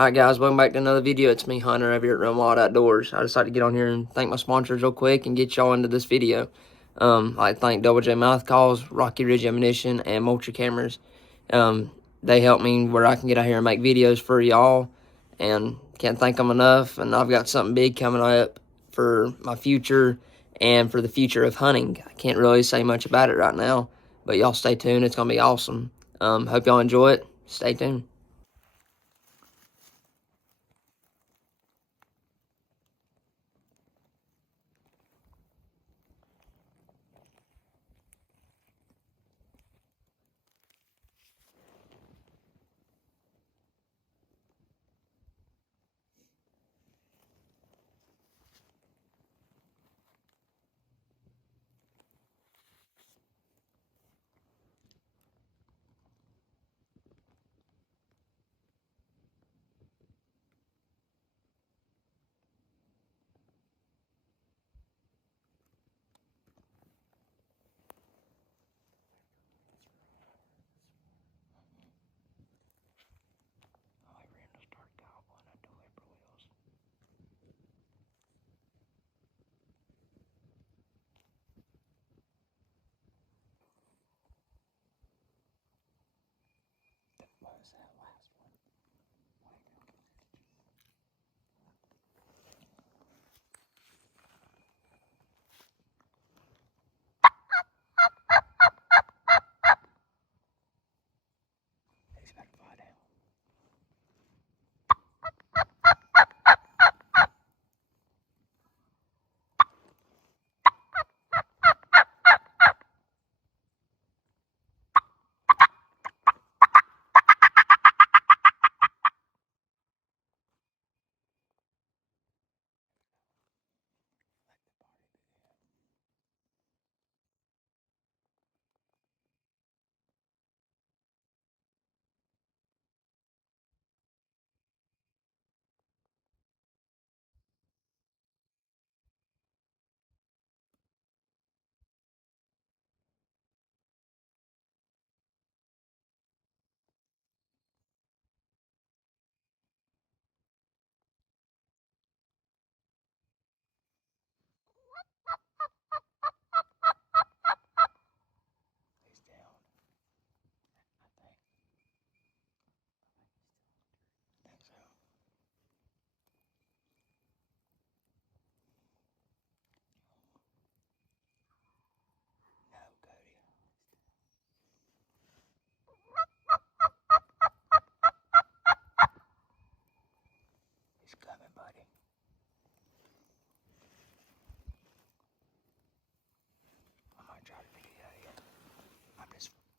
Alright guys, welcome back to another video. It's me, Hunter, over here at Run Wild Outdoors. I decided to get on here and thank my sponsors real quick and get y'all into this video. I'd like to thank Double J Mouth Calls, Rocky Ridge Ammunition, and Moultrie Cameras. They help me where I can get out here and make videos for y'all, and can't thank them enough. And I've got something big coming up for my future and for the future of hunting. I can't really say much about it right now, but y'all stay tuned. It's going to be awesome. Hope y'all enjoy it. Stay tuned. He's coming, buddy. I might try to video you.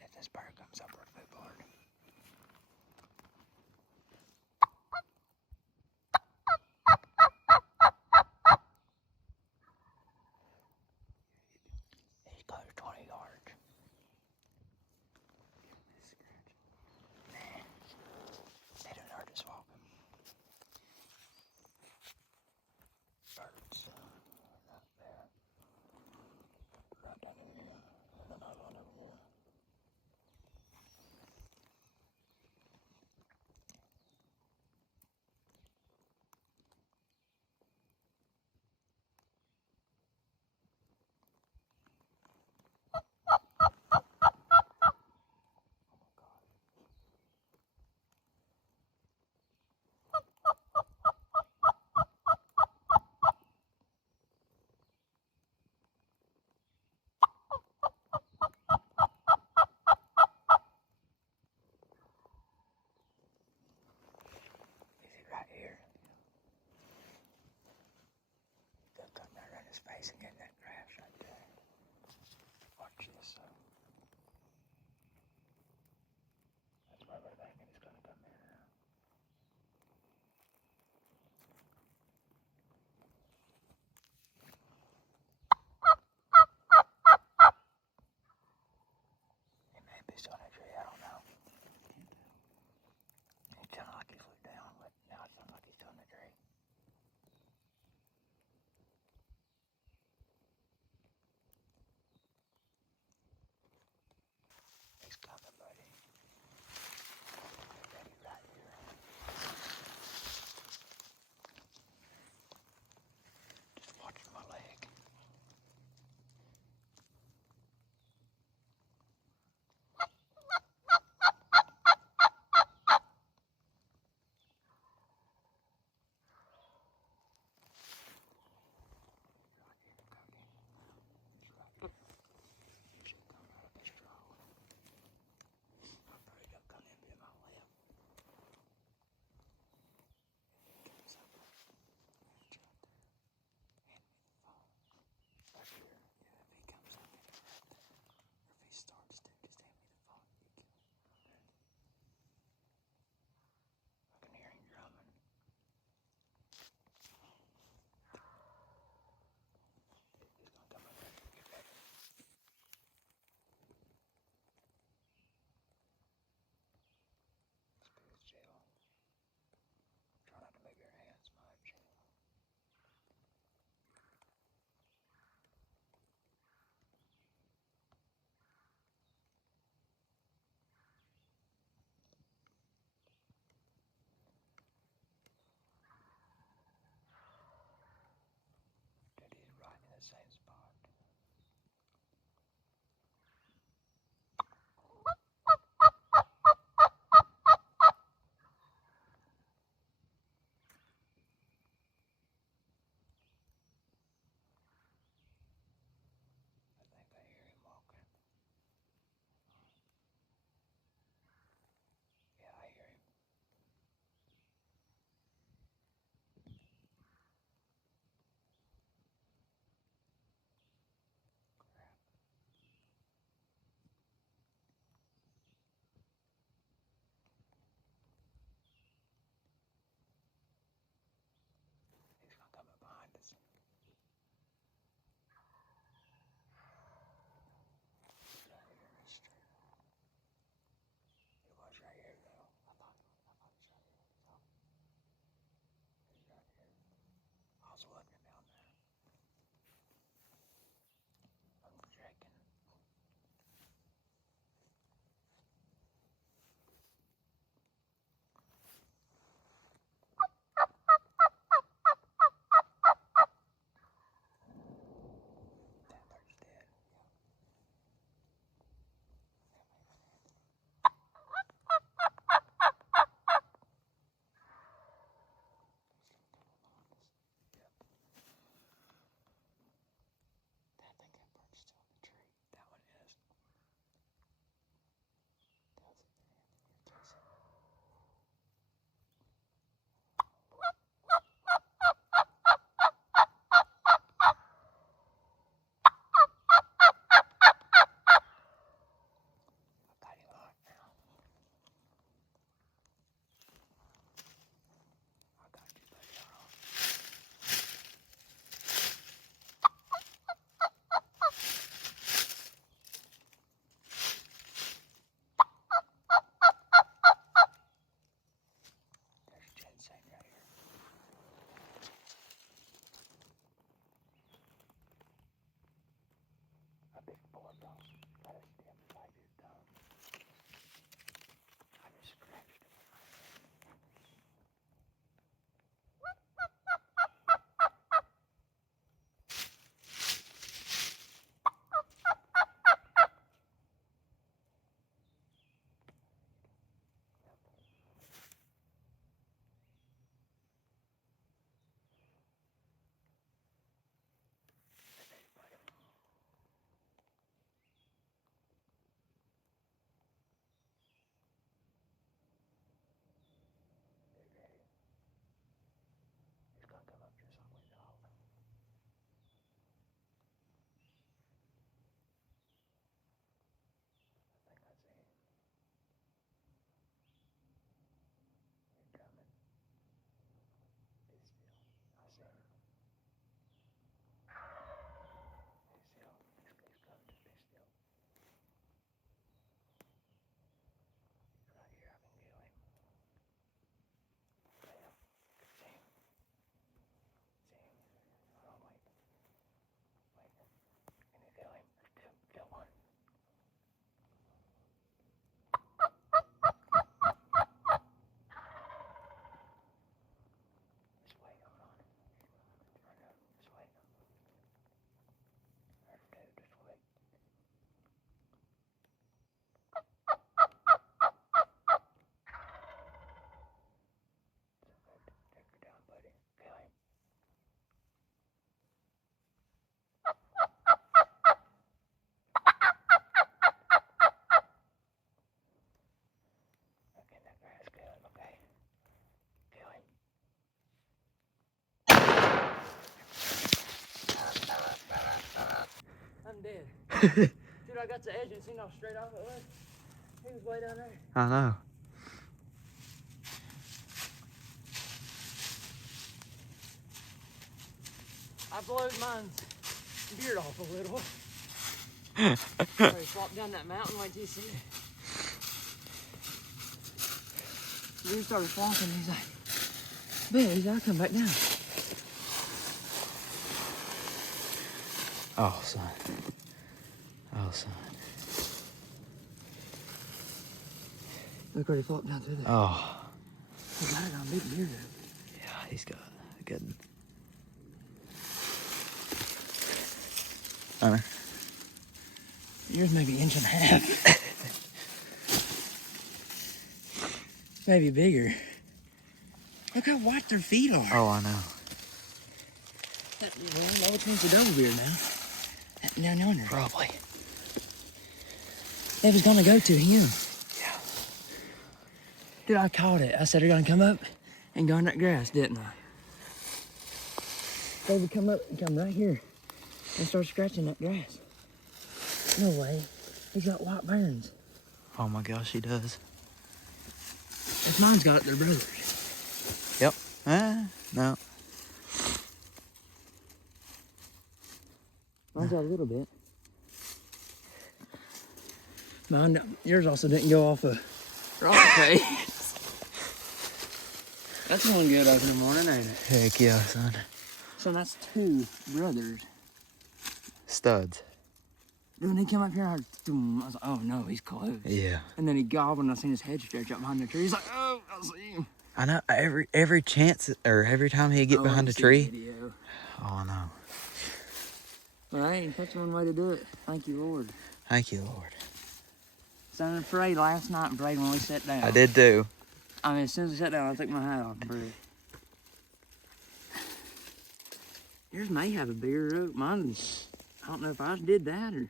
If this bird comes up with a food board. He's close 20 yards. Man, they don't hurt us walking. Birds. Right there. Right down in here. And another one over here. Right here. They'll come right around his face and get in that grass right there. Watch this. That's where we're thinking he's going to come in. He may be still in a tree, I don't know. He sounded like he flew down, but now it sounds like he's still in the tree. same spot. I think I hear him walking. Yeah, I hear him. Crap. He's gonna come up behind us. He was right here though. I thought he was right here. He's right here. I was looking down there. I'm checking. That bird's dead. I think that bird's still in the tree. That one is. Does it? Does it? I got him locked now. I got you, buddy. Hold on. There's ginseng right here. A big board though. Got a stem inside his thumb. I just scratched him. He's gonna come up just like we thought. I think I see him. He's coming. Be still. I see him. Be still. He's coming. Be still. He's right here. I can kill him. Bam. See him. See him. Hold on, wait. Wait. Can you kill him? Kill one. Just wait. Hold on. Just wait. There's two. Just wait. Take her down, buddy. Kill him. Okay, that guy's good. Okay. Kill him. I'm dead. Dude, I got the edge and seen how straight off it was. He was way down there. I know. I blowed mine's beard off a little. He flopped down that mountain, wait till you see it. The dude started flopping, he's like, man, he's gotta come back down. Oh, son. Oh, son. Look where he flopped down through there. Oh. He got it on big beard. Yeah, he's got a good. Hunter. Yours may be an inch and a half. Maybe bigger. Look how white their feet are. Oh, I know. Well, which one's the double beard now? That down yonder. Probably. They was gonna go to him. Yeah. Dude, I called it. I said they're gonna come up and go in that grass, didn't I? They would come up and come right here and start scratching that grass. No way. He's got white burns. Oh my gosh, he does. If mine's got it, they're brothers. Yep. No. Mine's got a little bit. Mine, yours also didn't go off a rock face. That's one good up in the morning, ain't it? Heck yeah, son. So that's two brothers. Studs. Dude, when he came up here, I was like, oh no, he's close. Yeah. And then he gobbled and I seen his head stretch up behind the tree. He's like, oh, I see him. I know every chance or every time he'd get behind a tree. Oh no. Well, hey, that's one way to do it. Thank you, Lord. Thank you, Lord. So I prayed last night and prayed when we sat down. I did too. I mean, as soon as we sat down, I took my hat off and prayed. Yours may have a bigger root. Mine, I don't know if I did that or...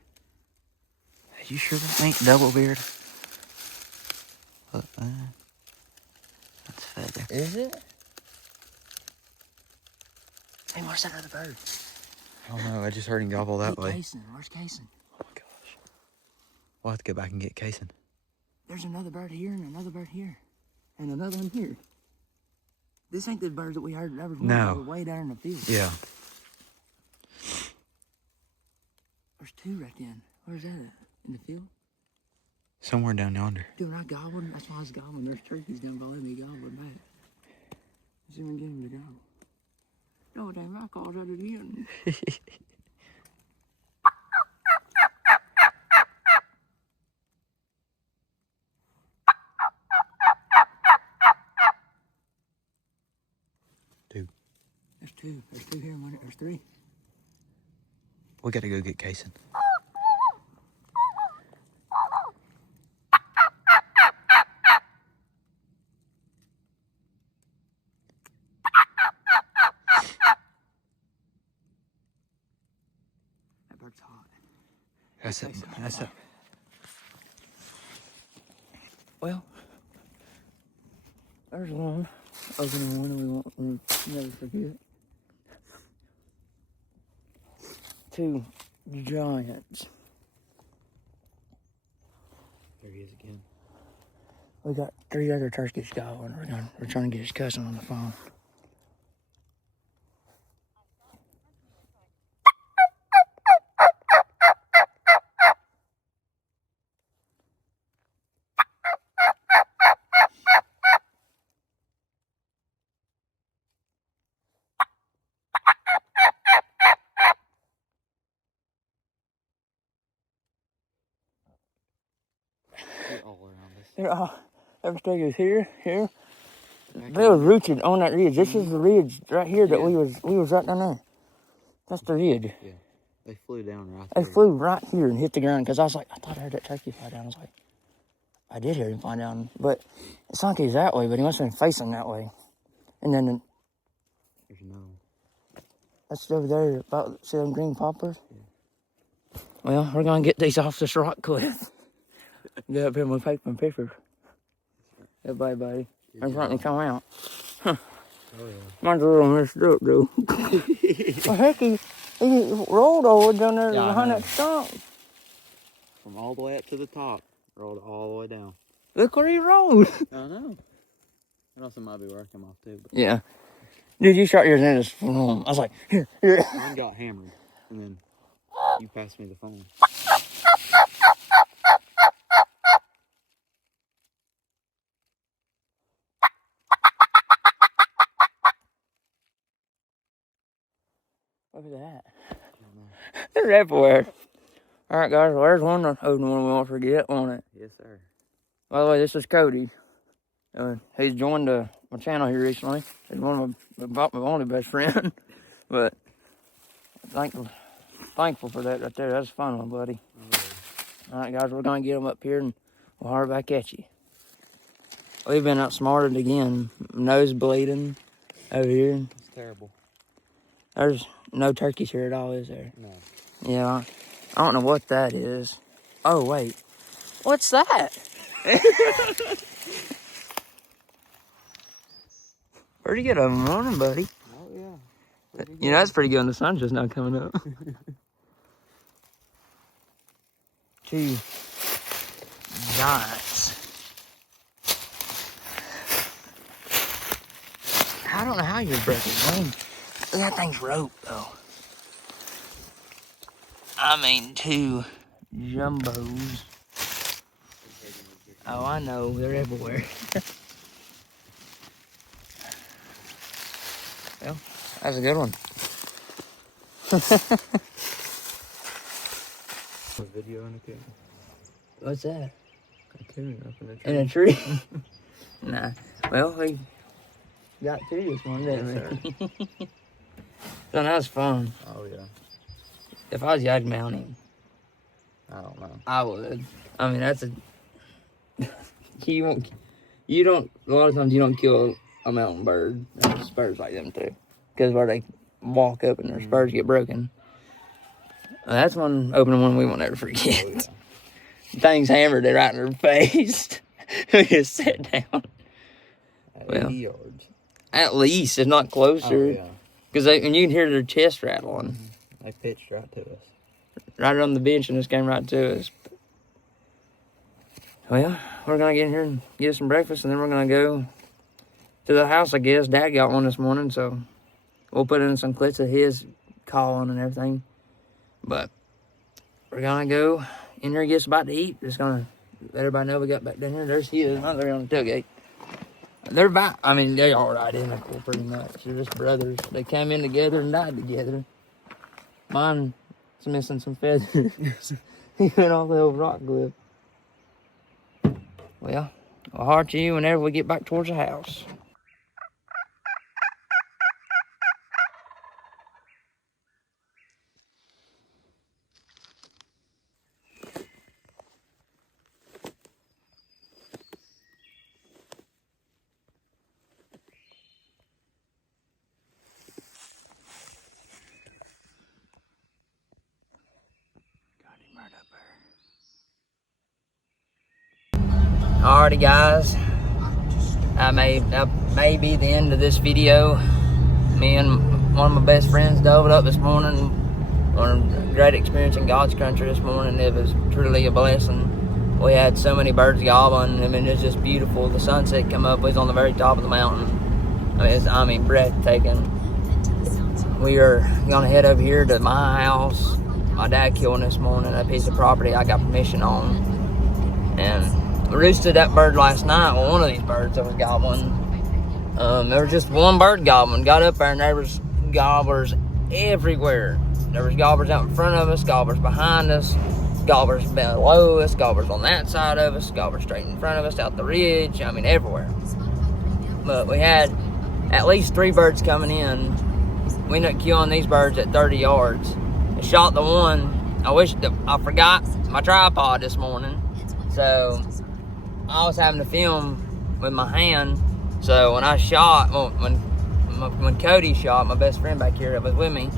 You sure that ain't double beard? That's feather. Is it? Hey, where's that other bird? I don't know. I just heard him gobble that way. Cason. Where's Cason? Oh my gosh. We'll have to go back and get Cason. There's another bird here and another bird here. And another one here. This ain't the birds that we heard. That was one that was way down in the field. Yeah. There's two right then. Where's that at? In the field? Somewhere down yonder. Dude, when I gobbled, that's why I was gobbling. There's turkeys down below me gobbling back. Let's see if we can get him to gobble. No, dang, I called out again. Dude. There's two. There's two here and one. There's three. We gotta go get Cason. That bird's hot. That's it. That's it. Well, there's one. Opening one we never forget. Two giants. There he is again. We got three other turkeys going. We're trying to get his cousin on the phone. They're all around us. They're all, everything is here. They was rooted on that ridge. This is the ridge right here that we was right down there. That's the ridge. Yeah. They flew down right They there. flew right here and hit the ground because I was like, I thought I heard that turkey fly down. I was like, I did hear him fly down, but it's like he's that way, but he must have been facing that way. And then There's no. that's over there, about see them green poppers? Yeah. Well, we're gonna get these off this rock cliff. Get up here with paper and pictures. Yeah, bye, buddy. In front and come out. Huh. Oh yeah. Mine's a little messed up, dude. Well, heck, he rolled over down there Yeah, I behind know. that stump. From all the way up to the top, rolled all the way down. Look where he rolled. I know. It also might be where I come off too. But Yeah. Dude, you shot yours in his phone. I was like, here. one got hammered, and then you passed me the phone. Look at that. They're everywhere. All right, guys. Well, there's one other one we won't forget, won't it? Yes, sir. By the way, this is Cody. He's joined my channel here recently. He's one of my only best friend. But thank thankful for that right there. That's a fun one, buddy. All right, guys, we're going to get them up here and we'll holler back at you. We've been outsmarted again. Nose bleeding over here. It's terrible. There's no turkeys here at all, is there? No. Yeah, I don't know what that is. Oh, wait. What's that? Pretty good of a morning, buddy. Oh, yeah. You know, that's pretty good when the sun's just now coming up. Two giants. I don't know how you're breaking wing. That thing's rope, though. I mean, two jumbos. Oh, I know. They're everywhere. Well, that's a good one. A video in a cave. What's that? A coon up in a tree. In a tree? Nah. Well, we got two this one, didn't we? So that was fun. Oh, yeah. If I was you, I'd mount him. I don't know. I would. I mean, that's a... You don't... A lot of times you don't kill a mountain bird. There's spurs like them, too. Because where they walk up and their spurs get broken. That's one opening one we won't ever forget. Oh, yeah. Things hammered it right in her face. We just sat down. Well, 80 yards. At least, if not closer. Oh, yeah. Because and you can hear their chest rattling. They pitched right to us. Right on the bench and just came right to us. Well, we're going to get in here and get some breakfast, and then we're going to go to the house, I guess. Dad got one this morning, so we'll put in some clips of his calling and everything. But we're going to go in here and get about to eat. Just going to let everybody know we got back down here. There's his. They're on the tailgate. They're about, I mean, they are identical pretty much. They're just brothers. They came in together and died together. Mine's missing some feathers. He went off the old rock cliff. Well, I'll heart you whenever we get back towards the house. Alrighty, guys, that may be the end of this video. Me and one of my best friends dove it up this morning on a great experience in God's country this morning. It was truly a blessing. We had so many birds gobbling. I mean, it was just beautiful. The sunset come up. We was on the very top of the mountain. I mean, breathtaking. We are gonna head over here to my house. My dad killed this morning a piece of property I got permission on, and we roosted that bird last night. Well, one of these birds that was gobbling. There was just one bird gobbling. Got up there and there was gobblers everywhere. There was gobblers out in front of us, gobblers behind us, gobblers below us, gobblers on that side of us, gobblers straight in front of us, out the ridge. I mean, everywhere. But we had at least 3 birds coming in. We ended up killing these birds at 30 yards. I shot the one. I forgot my tripod this morning. So I was having to film with my hand. So when I shot, well, when Cody shot, my best friend back here that was with me,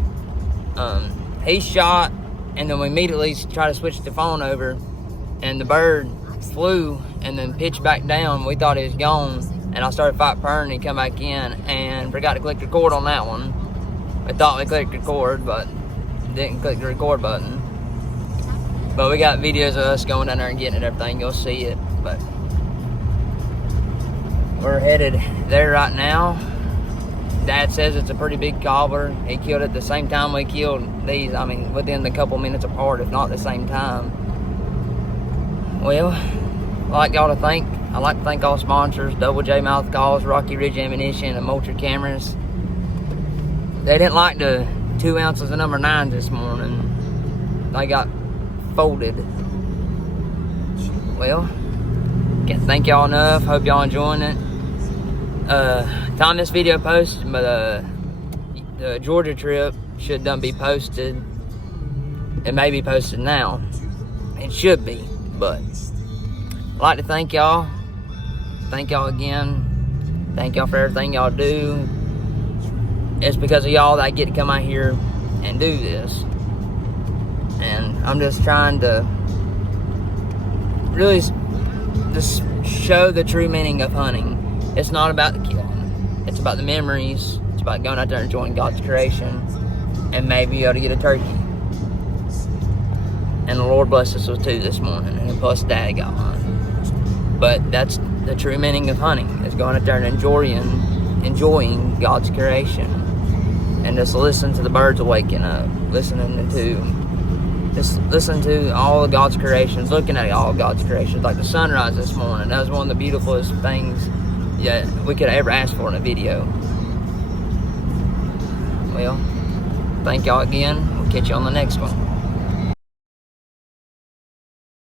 he shot, and then we immediately tried to switch the phone over, and the bird flew and then pitched back down. We thought he was gone, and I started fight purring, and he come back in, and forgot to click record on that one. We thought we clicked record, but didn't click the record button. But we got videos of us going down there and getting it, everything. You'll see it. But we're headed there right now. Dad says it's a pretty big gobbler. He killed it the same time we killed these. I mean, within a couple minutes apart, if not the same time. Well, I'd like to thank all sponsors: Double J Mouth Calls, Rocky Ridge Ammunition, and Moultrie Cameras. They didn't like the 2 ounces of number 9s this morning. They got folded. Well, can't thank y'all enough. Hope y'all enjoying it. Time this video posts, but the Georgia trip should done be posted. It may be posted now. It should be, but I'd like to thank y'all. Thank y'all again. Thank y'all for everything y'all do. It's because of y'all that I get to come out here and do this. And I'm just trying to really just show the true meaning of hunting. It's not about the killing. It's about the memories. It's about going out there and enjoying God's creation. And maybe you ought to get a turkey. And the Lord blessed us with 2 this morning. And plus Dad got one. But that's the true meaning of hunting. Is going out there and enjoying God's creation. And just listen to the birds waking up. Listening to all of God's creations. Looking at all of God's creations. Like the sunrise this morning. That was one of the beautifulest things that we could have ever asked for in a video. Well, thank y'all again. We'll catch you on the next one.